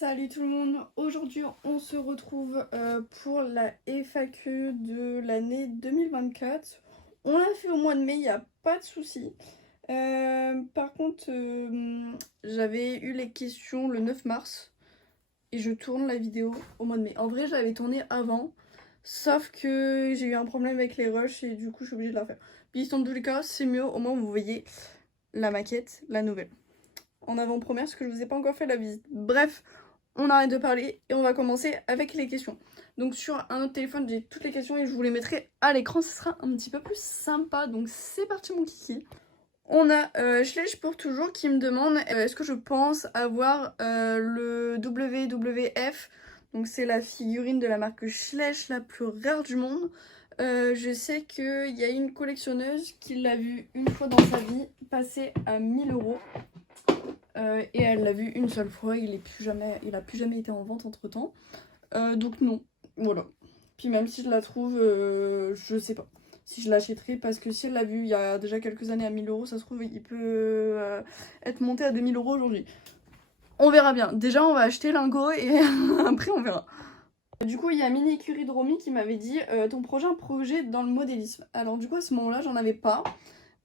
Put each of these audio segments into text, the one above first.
Salut tout le monde, aujourd'hui on se retrouve pour la FAQ de l'année 2024. On l'a fait au mois de mai, il n'y a pas de souci. Par contre, j'avais eu les questions le 9 mars et je tourne la vidéo au mois de mai. En vrai, je l'avais tournée avant, sauf que j'ai eu un problème avec les rushs et du coup je suis obligée de la refaire. Puis dans tous les cas, c'est mieux, au moins vous voyez la maquette, la nouvelle. En avant-première, parce que je vous ai pas encore fait la visite. Bref, on arrête de parler et on va commencer avec les questions. Donc sur un autre téléphone, j'ai toutes les questions et je vous les mettrai à l'écran, ce sera un petit peu plus sympa. Donc c'est parti mon kiki. On a Schleich pour toujours qui me demande est-ce que je pense avoir le WWF. Donc c'est la figurine de la marque Schleich la plus rare du monde. Je sais qu'il y a une collectionneuse qui l'a vu une fois dans sa vie passer à 1000 euros. Et elle l'a vu une seule fois, il a plus jamais été en vente entre temps. Donc non, voilà. Puis même si je la trouve, je sais pas si je l'achèterai parce que si elle l'a vu il y a déjà quelques années à 1000 euros, ça se trouve il peut être monté à 2000 euros aujourd'hui. On verra bien. Déjà on va acheter Lingo et après on verra. Du coup il y a Mini Curie de Romy qui m'avait dit ton projet dans le modélisme. Alors du coup à ce moment-là j'en avais pas.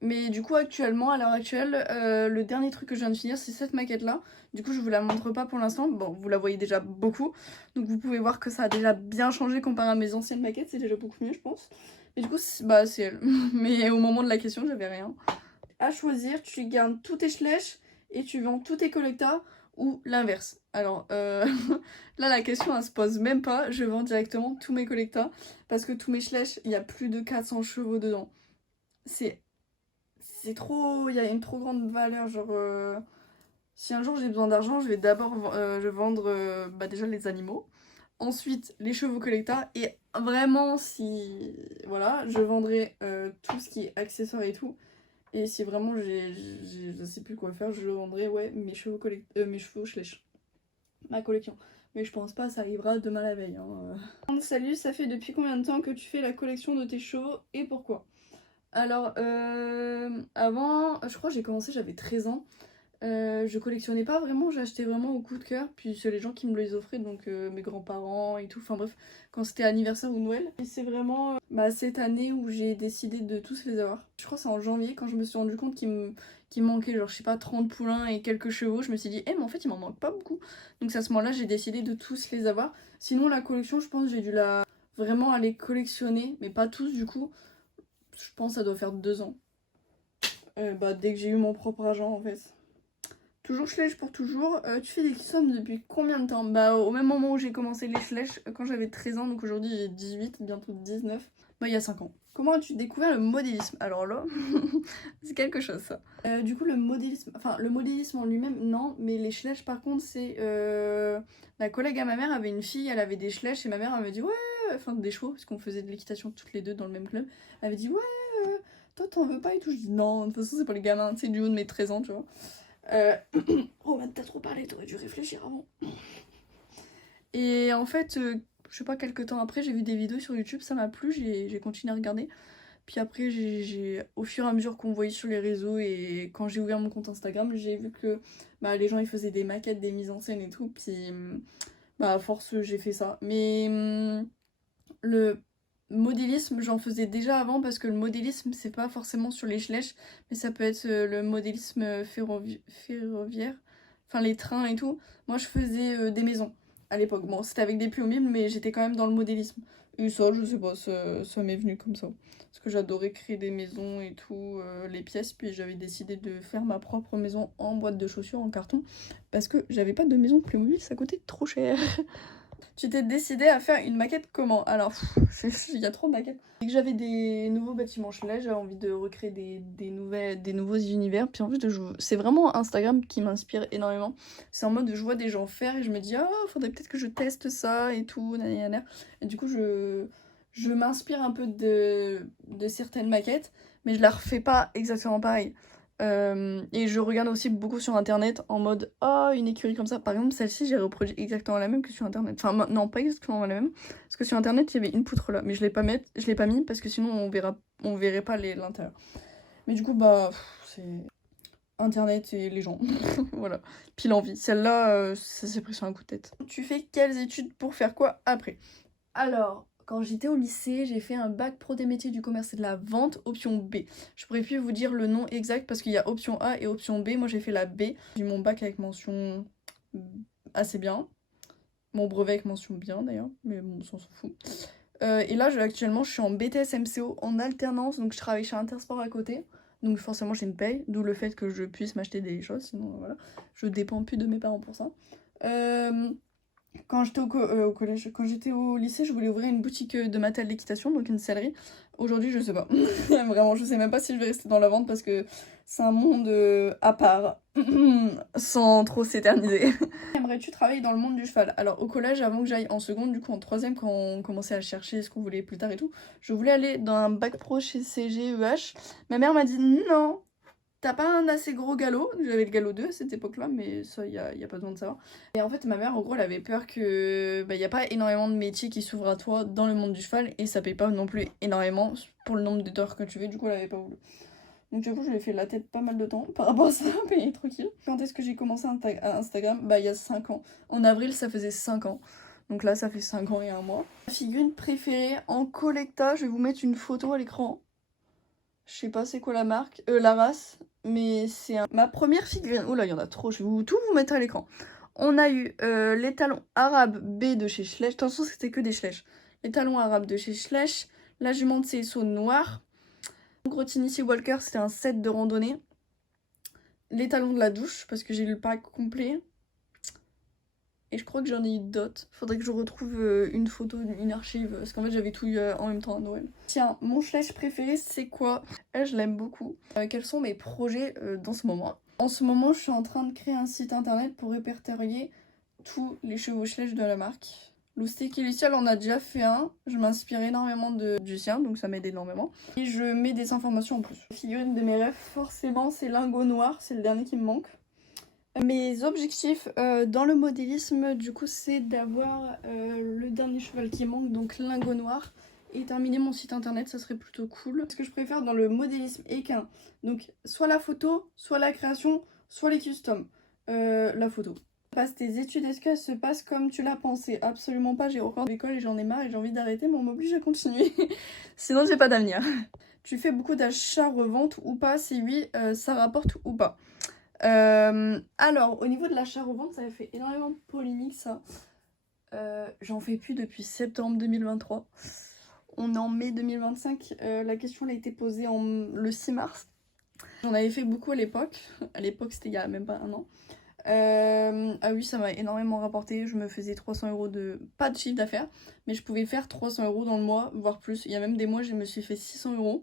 Mais du coup actuellement, à l'heure actuelle, le dernier truc que je viens de finir c'est cette maquette là. Du coup je vous la montre pas pour l'instant, bon vous la voyez déjà beaucoup. Donc vous pouvez voir que ça a déjà bien changé comparé à mes anciennes maquettes, c'est déjà beaucoup mieux je pense. Et du coup c'est elle. Mais au moment de la question j'avais rien. À choisir, tu gardes tous tes Schleich et tu vends tous tes collectas ou l'inverse. Alors là la question elle se pose même pas, je vends directement tous mes collectas parce que tous mes Schleich, il y a plus de 400 chevaux dedans. C'est trop, il y a une trop grande valeur, genre si un jour j'ai besoin d'argent, je vais d'abord vendre déjà les animaux, ensuite les chevaux collecta et vraiment si voilà, je vendrai tout ce qui est accessoires et tout. Et si vraiment je sais plus quoi faire, je vendrai ouais mes chevaux Schleich, ma collection. Mais je pense pas ça arrivera demain la veille. Hein. Salut, ça fait depuis combien de temps que tu fais la collection de tes chevaux et pourquoi? Alors, avant, je crois que j'ai commencé, j'avais 13 ans. Je collectionnais pas vraiment, j'achetais vraiment au coup de cœur. Puis c'est les gens qui me les offraient, donc mes grands-parents et tout. Enfin bref, quand c'était anniversaire ou Noël. Et c'est vraiment cette année où j'ai décidé de tous les avoir. Je crois que c'est en janvier quand je me suis rendu compte qu'il me manquait, genre je sais pas, 30 poulains et quelques chevaux. Je me suis dit, mais en fait il m'en manque pas beaucoup. Donc c'est à ce moment-là j'ai décidé de tous les avoir. Sinon la collection, je pense que j'ai dû vraiment aller collectionner, mais pas tous du coup. Je pense que ça doit faire 2 ans. Dès que j'ai eu mon propre argent en fait. Toujours Schleich pour toujours. Tu fais des sommes depuis combien de temps? Au même moment où j'ai commencé les Schleich, quand j'avais 13 ans, donc aujourd'hui j'ai 18, bientôt 19. Il y a 5 ans. Comment as-tu découvert le modélisme? Alors là, c'est quelque chose ça. Du coup le modélisme en lui-même, non, mais les Schleich par contre c'est... La collègue à ma mère avait une fille, elle avait des Schleich et ma mère elle m'a dit ouais, enfin des chevaux, parce qu'on faisait de l'équitation toutes les deux dans le même club. Elle avait dit ouais, toi t'en veux pas et tout. Je dis non, de toute façon c'est pour les gamins, tu sais, du haut de mes 13 ans, tu vois. Roman, t'as trop parlé, t'aurais dû réfléchir avant. Et en fait, je sais pas, quelques temps après, j'ai vu des vidéos sur YouTube, ça m'a plu, j'ai continué à regarder. Puis après, au fur et à mesure qu'on voyait sur les réseaux et quand j'ai ouvert mon compte Instagram, j'ai vu que les gens ils faisaient des maquettes, des mises en scène et tout. Puis à force, j'ai fait ça. Mais le modélisme, j'en faisais déjà avant parce que le modélisme, c'est pas forcément sur les Schleich, mais ça peut être le modélisme ferroviaire, enfin les trains et tout. Moi, je faisais des maisons à l'époque. Bon, c'était avec des plumes, mais j'étais quand même dans le modélisme. Et ça, je sais pas, ça m'est venu comme ça. Parce que j'adorais créer des maisons et tout, les pièces. Puis j'avais décidé de faire ma propre maison en boîte de chaussures, en carton. Parce que j'avais pas de maison Playmobil, ça coûtait trop cher. Tu t'es décidé à faire une maquette comment? Alors, il y a trop de maquettes. Dès que j'avais des nouveaux bâtiments Schleich, j'avais envie de recréer des nouveaux univers. Puis en fait, c'est vraiment Instagram qui m'inspire énormément. C'est en mode, je vois des gens faire et je me dis, ah, faudrait peut-être que je teste ça et tout, nanana. Et du coup, je m'inspire un peu de certaines maquettes, mais je la refais pas exactement pareil. Et je regarde aussi beaucoup sur internet en mode oh une écurie comme ça. Par exemple celle-ci j'ai reproduit exactement la même que sur internet. Enfin non pas exactement la même. Parce que sur internet il y avait une poutre là. Mais je l'ai pas mis parce que sinon on verrait pas l'intérieur. Mais du coup c'est... Internet et les gens. Voilà, pile envie. Celle-là, ça s'est pris sur un coup de tête. Tu fais quelles études pour faire quoi après? Alors, quand j'étais au lycée, j'ai fait un bac pro des métiers du commerce et de la vente, option B. Je pourrais plus vous dire le nom exact parce qu'il y a option A et option B. Moi, j'ai fait la B. J'ai eu mon bac avec mention assez bien. Mon brevet avec mention bien d'ailleurs, mais bon, on s'en fout. Et là, actuellement, je suis en BTS MCO en alternance, donc je travaille chez Intersport à côté. Donc forcément, j'ai une paye, d'où le fait que je puisse m'acheter des choses, sinon voilà, je dépends plus de mes parents pour ça. Quand j'étais au collège, quand j'étais au lycée, je voulais ouvrir une boutique de matériel d'équitation, donc une sellerie. Aujourd'hui, je sais pas. Vraiment, je sais même pas si je vais rester dans la vente parce que c'est un monde à part, sans trop s'éterniser. Aimerais-tu travailler dans le monde du cheval? Alors au collège, avant que j'aille en seconde, du coup en troisième, quand on commençait à chercher ce qu'on voulait plus tard et tout, je voulais aller dans un bac pro chez CGEH. Ma mère m'a dit non, t'as pas un assez gros galop. J'avais le galop 2 à cette époque-là, mais ça, y a pas besoin de savoir. Et en fait, ma mère, en gros, elle avait peur que y a pas énormément de métiers qui s'ouvrent à toi dans le monde du cheval et ça paye pas non plus énormément pour le nombre d'heures que tu veux. Du coup, elle avait pas voulu. Donc du coup, je lui ai fait la tête pas mal de temps par rapport à ça, mais tranquille. Quand est-ce que j'ai commencé à Instagram? Bah, il y a 5 ans. En avril, ça faisait 5 ans. Donc là, ça fait 5 ans et 1 mois. Ma figurine préférée en collecta, je vais vous mettre une photo à l'écran. Je sais pas c'est quoi la marque, la race, mais c'est ma première figurine. Oh là, il y en a trop, je vais tout vous mettre à l'écran. On a eu les talons arabes B de chez Schleich. Attention, c'était que des Schleich. Les talons arabes de chez Schleich. La jument de CSO noire. Grotinici Walker, c'était un set de randonnée. Les talons de la douche, parce que j'ai le pack complet. Et je crois que j'en ai eu d'autres. Faudrait que je retrouve une photo, une archive, parce qu'en fait j'avais tout eu en même temps à Noël. Tiens, mon Schleich préféré, c'est quoi? Je l'aime beaucoup. Quels sont mes projets dans ce moment? En ce moment, je suis en train de créer un site internet pour répertorier tous les chevaux Schleich de la marque. Loustic et Luciole en a déjà fait un. Je m'inspire énormément du sien, donc ça m'aide énormément. Et je mets des informations en plus. La figurine de mes rêves, forcément, c'est Lingot Noir. C'est le dernier qui me manque. Mes objectifs dans le modélisme, du coup, c'est d'avoir le dernier cheval qui manque, donc Lingot Noir, et terminer mon site internet, ça serait plutôt cool. Ce que je préfère dans le modélisme équin, donc soit la photo, soit la création, soit les customs. La photo. Passe tes études, est-ce qu'elles se passent comme tu l'as pensé? Absolument pas, j'ai encore d'école et j'en ai marre et j'ai envie d'arrêter, mais on m'oblige à continuer. Sinon, j'ai pas d'avenir. Tu fais beaucoup d'achats-revente ou pas? Si oui, ça rapporte ou pas? Alors, au niveau de l'achat-revente, ça a fait énormément de polémique, ça. J'en fais plus depuis septembre 2023. On est en mai 2025. La question elle a été posée le 6 mars. J'en avais fait beaucoup à l'époque. À l'époque, c'était il y a même pas un an. Ah oui, ça m'a énormément rapporté. Je me faisais 300 € de... pas de chiffre d'affaires, mais je pouvais faire 300 € dans le mois, voire plus. Il y a même des mois, je me suis fait 600 €.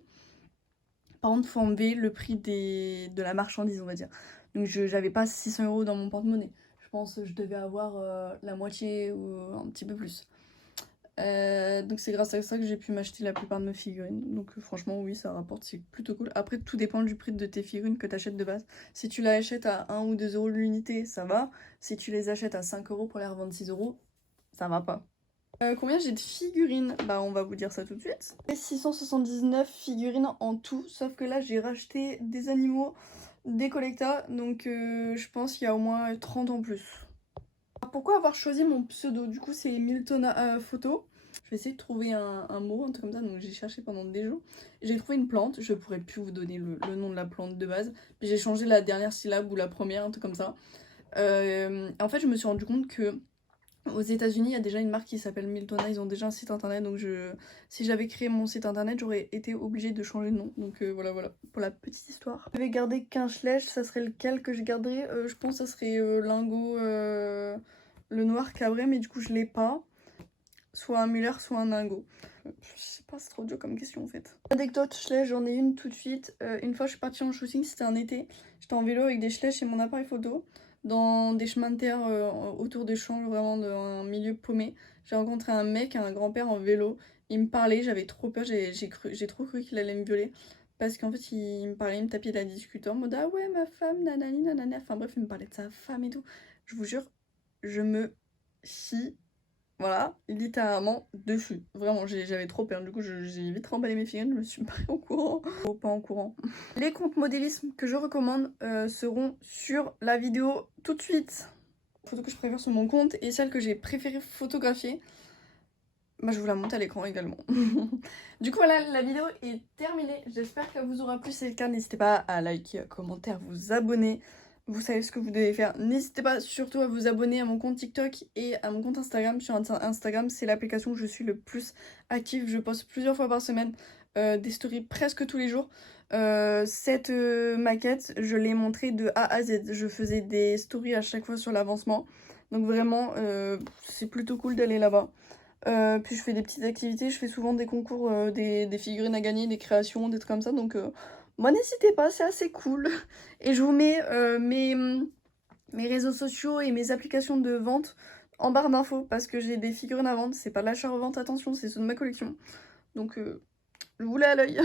Par contre, il faut enlever le prix de la marchandise, on va dire. Donc j'avais pas 600 € dans mon porte-monnaie. Je pense que je devais avoir la moitié ou un petit peu plus. Donc c'est grâce à ça que j'ai pu m'acheter la plupart de mes figurines. Donc franchement oui, ça rapporte, c'est plutôt cool. Après tout dépend du prix de tes figurines que tu achètes de base. Si tu les achètes à 1 ou 2 € l'unité, ça va. Si tu les achètes à 5 € pour les revendre 6 €, ça va pas. Combien j'ai de figurines? Bah on va vous dire ça tout de suite. J'ai 679 figurines en tout, sauf que là j'ai racheté des animaux, des collectas, donc je pense qu'il y a au moins 30 en plus. Alors, pourquoi avoir choisi mon pseudo? Du coup c'est Miltona Photo. Je vais essayer de trouver un mot, un truc comme ça, donc j'ai cherché pendant des jours. J'ai trouvé une plante, je pourrais plus vous donner le nom de la plante de base, mais j'ai changé la dernière syllabe ou la première, un truc comme ça. En fait je me suis rendu compte que aux États-Unis, il y a déjà une marque qui s'appelle Miltona, ils ont déjà un site internet, donc si j'avais créé mon site internet, j'aurais été obligée de changer de nom. Donc voilà, pour la petite histoire. Je vais garder qu'un Schleich, ça serait lequel que je garderais? Je pense que ça serait Lingot, le noir cabré, mais du coup je l'ai pas. Soit un Muller, soit un Lingot. Je sais pas, c'est trop dur comme question en fait. Anecdote Schleich, j'en ai une tout de suite. Une fois je suis partie en shooting, c'était un été. J'étais en vélo avec des Schleich et mon appareil photo dans des chemins de terre autour des champs, vraiment dans un milieu paumé. J'ai rencontré un mec, un grand-père en vélo. Il me parlait, j'avais trop peur, j'ai trop cru qu'il allait me violer. Parce qu'en fait, il me parlait, il me tapait la discute en mode ah ouais, ma femme, nanani, nanana. Enfin bref, il me parlait de sa femme et tout. Je vous jure, je me chie Voilà, littéralement dessus. Vraiment, j'avais trop peur. Du coup, j'ai vite remballé mes figurines, je me suis barrée en courant. Oh, pas en courant. Les comptes modélisme que je recommande seront sur la vidéo tout de suite. Les photos que je préfère sur mon compte et celles que j'ai préféré photographier, bah, je vous la monte à l'écran également. Du coup, voilà, la vidéo est terminée. J'espère qu'elle vous aura plu. Si c'est le cas, n'hésitez pas à liker, à commenter, à vous abonner. Vous savez ce que vous devez faire. N'hésitez pas surtout à vous abonner à mon compte TikTok et à mon compte Instagram. Sur Instagram, c'est l'application où je suis le plus active. Je poste plusieurs fois par semaine des stories presque tous les jours. Cette maquette, je l'ai montrée de A à Z. Je faisais des stories à chaque fois sur l'avancement. Donc vraiment, c'est plutôt cool d'aller là-bas. Puis je fais des petites activités, je fais souvent des concours, des figurines à gagner, des créations, des trucs comme ça. Donc moi n'hésitez pas, c'est assez cool. Et je vous mets mes réseaux sociaux et mes applications de vente en barre d'infos parce que j'ai des figurines à vendre. C'est pas de l'achat-revente, attention, c'est ceux de ma collection. Donc je vous l'ai à l'œil.